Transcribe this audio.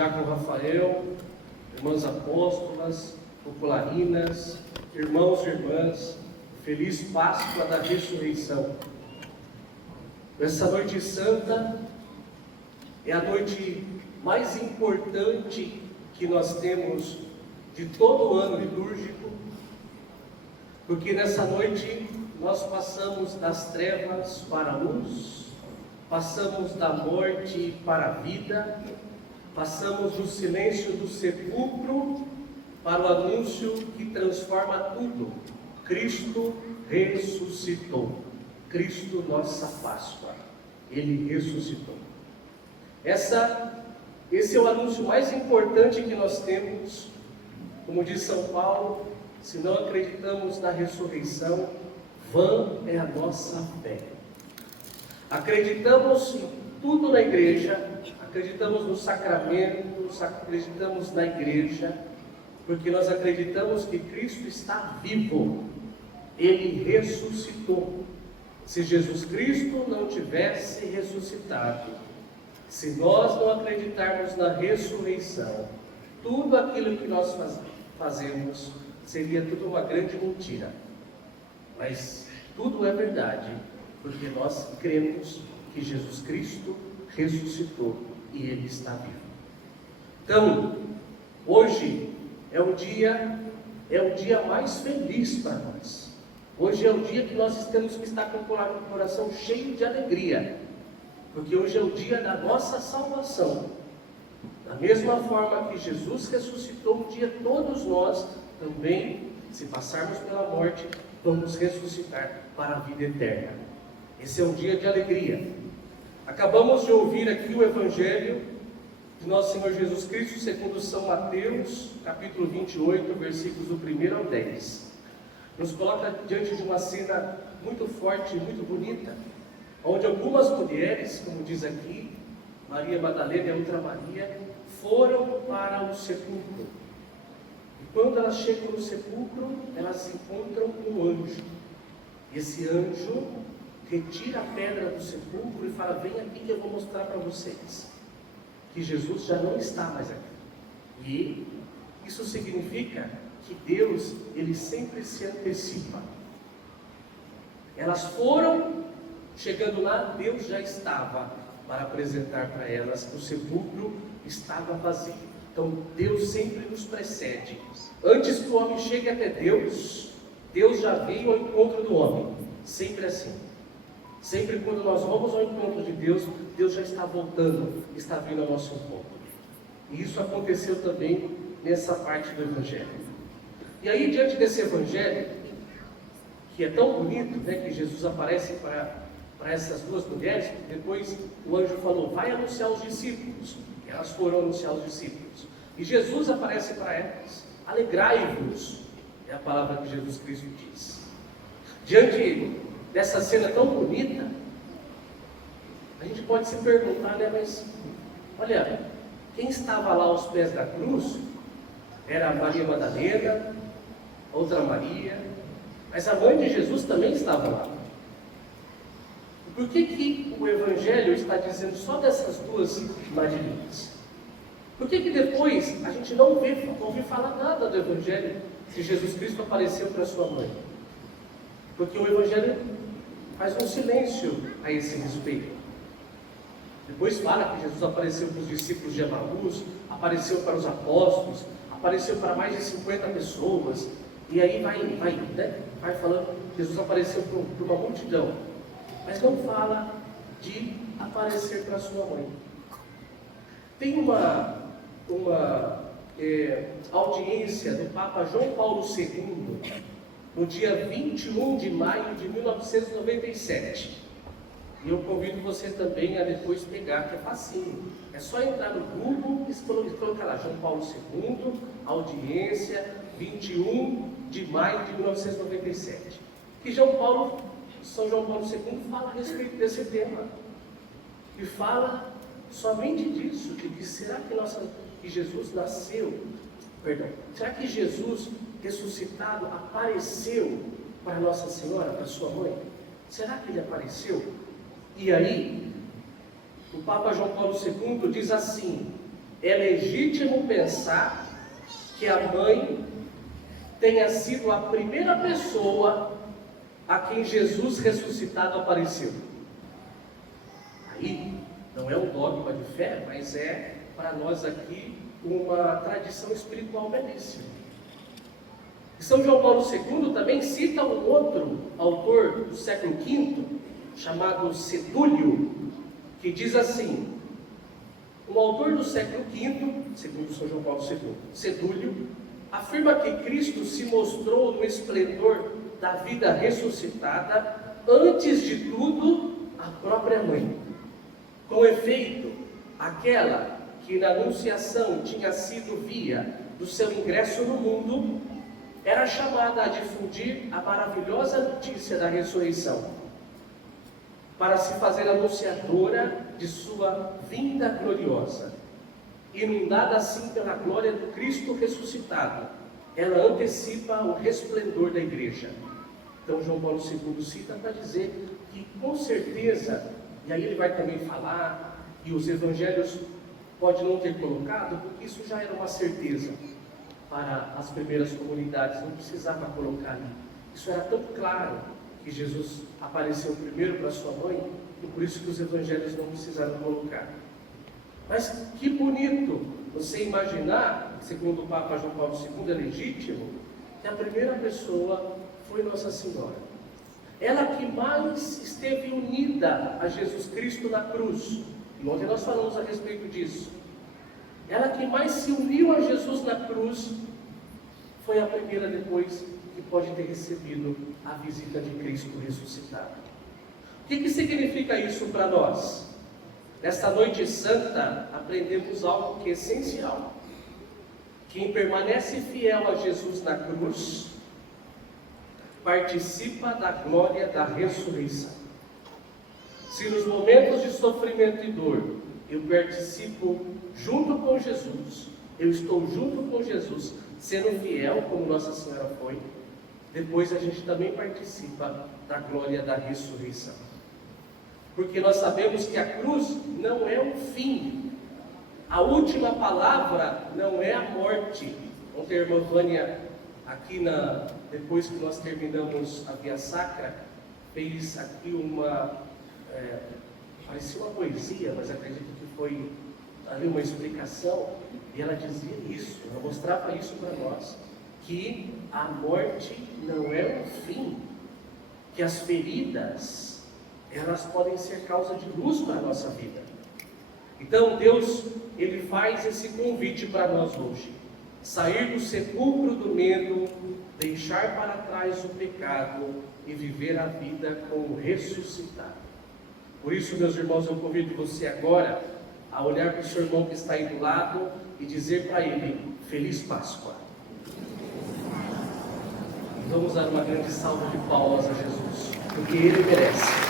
Diácono Rafael, irmãs apóstolas, popularinas, irmãos e irmãs, feliz Páscoa da Ressurreição. Essa noite santa é a noite mais importante que nós temos de todo o ano litúrgico, porque nessa noite nós passamos das trevas para a luz, passamos da morte para a vida, passamos do silêncio do sepulcro para o anúncio que transforma tudo. Cristo ressuscitou. Cristo, nossa Páscoa. Ele ressuscitou. Esse é o anúncio mais importante que nós temos. Como diz São Paulo, se não acreditamos na ressurreição, vã é a nossa fé. Acreditamos em tudo na igreja, acreditamos nos sacramentos, acreditamos na igreja, porque nós acreditamos que Cristo está vivo, Ele ressuscitou. Se Jesus Cristo não tivesse ressuscitado, se nós não acreditarmos na ressurreição, tudo aquilo que nós fazemos seria tudo uma grande mentira. Mas tudo é verdade, porque nós cremos que Jesus Cristo ressuscitou e Ele está vivo. Então, hoje é o dia mais feliz para nós. Hoje é o dia que nós temos que estar com o coração cheio de alegria, porque hoje é o dia da nossa salvação. Da mesma forma que Jesus ressuscitou, um dia todos nós também, se passarmos pela morte, vamos ressuscitar para a vida eterna. Esse é um dia de alegria. Acabamos de ouvir aqui o Evangelho de Nosso Senhor Jesus Cristo, segundo São Mateus, capítulo 28, versículos do 1 ao 10. Nos coloca diante de uma cena muito forte e muito bonita, onde algumas mulheres, como diz aqui, Maria Madalena e a outra Maria, foram para o sepulcro. E quando elas chegam no sepulcro, elas encontram um anjo. Esse anjo retira a pedra do sepulcro e fala: vem aqui que eu vou mostrar para vocês que Jesus já não está mais aqui. E isso significa que Deus, Ele sempre se antecipa. Elas foram, chegando lá, Deus já estava para apresentar para elas que o sepulcro estava vazio. Então Deus sempre nos precede. Antes que o homem chegue até Deus, Deus já veio ao encontro do homem. Sempre assim. Sempre quando nós vamos ao encontro de Deus, Deus já está voltando, está vindo ao nosso encontro. E isso aconteceu também nessa parte do Evangelho. E aí, diante desse Evangelho, que é tão bonito, né, que Jesus aparece para essas duas mulheres, depois o anjo falou: vai anunciar aos discípulos. E elas foram anunciar aos discípulos. E Jesus aparece para elas: alegrai-vos, é a palavra que Jesus Cristo diz. Diante dessa cena tão bonita, a gente pode se perguntar, né, mas olha, quem estava lá aos pés da cruz era a Maria Madalena, outra Maria, mas a mãe de Jesus também estava lá. Por que o Evangelho está dizendo só dessas duas Marias? Por que depois a gente não ouve falar nada do Evangelho que Jesus Cristo apareceu para sua mãe? Porque o Evangelho faz um silêncio a esse respeito. Depois fala que Jesus apareceu para os discípulos de Emaús, apareceu para os apóstolos, apareceu para mais de 50 pessoas, e aí vai falando que Jesus apareceu para uma multidão, mas não fala de aparecer para sua mãe. Tem uma audiência do Papa João Paulo II, no dia 21 de maio de 1997. E eu convido você também a depois pegar, que é facinho. É só entrar no Google e colocar lá João Paulo II, audiência, 21 de maio de 1997. Que São João Paulo II fala a respeito desse tema. E fala somente disso, de que será que Jesus nasceu, será que Jesus ressuscitado apareceu para Nossa Senhora, para sua mãe? Será que ele apareceu? E aí, o Papa João Paulo II diz assim: é legítimo pensar que a mãe tenha sido a primeira pessoa a quem Jesus ressuscitado apareceu. Aí, não é um dogma de fé, mas é para nós aqui uma tradição espiritual belíssima. E São João Paulo II também cita um outro autor do século V, chamado Sedúlio, que diz assim: um autor do século V, segundo São João Paulo II, Sedúlio, afirma que Cristo se mostrou no esplendor da vida ressuscitada, antes de tudo, a própria mãe. Com efeito, aquela que na Anunciação tinha sido via do seu ingresso no mundo, era chamada a difundir a maravilhosa notícia da ressurreição, para se fazer anunciadora de sua vinda gloriosa. Inundada assim pela glória do Cristo ressuscitado, ela antecipa o resplendor da igreja. Então João Paulo II cita para dizer que com certeza, e aí ele vai também falar, e os evangelhos pode não ter colocado, porque isso já era uma certeza para as primeiras comunidades, não precisava colocar ali. Isso era tão claro que Jesus apareceu primeiro para sua mãe, e por isso que os evangelhos não precisaram colocar. Mas que bonito você imaginar, segundo o Papa João Paulo II, é legítimo, que a primeira pessoa foi Nossa Senhora. Ela que mais esteve unida a Jesus Cristo na cruz. E ontem nós falamos a respeito disso. Ela que mais se uniu a Jesus na cruz, foi a primeira depois que pode ter recebido a visita de Cristo ressuscitado. O que significa isso para nós? Nesta noite santa, aprendemos algo que é essencial. Quem permanece fiel a Jesus na cruz, participa da glória da ressurreição. Se nos momentos de sofrimento e dor, eu participo junto com Jesus, eu estou junto com Jesus, sendo fiel como Nossa Senhora foi, depois a gente também participa da glória da ressurreição. Porque nós sabemos que a cruz não é um fim. A última palavra não é a morte. Ontem a irmã Vânia, aqui depois que nós terminamos a Via Sacra, fez aqui parecia uma poesia, mas acredito que foi ali uma explicação, e ela dizia isso, ela mostrava isso para nós, que a morte não é um fim, que as feridas, elas podem ser causa de luz para a nossa vida. Então Deus, Ele faz esse convite para nós hoje: sair do sepulcro do medo, deixar para trás o pecado e viver a vida como ressuscitado. Por isso, meus irmãos, eu convido você agora a olhar para o seu irmão que está aí do lado e dizer para ele: Feliz Páscoa. E vamos dar uma grande salva de palmas a Jesus, porque Ele merece.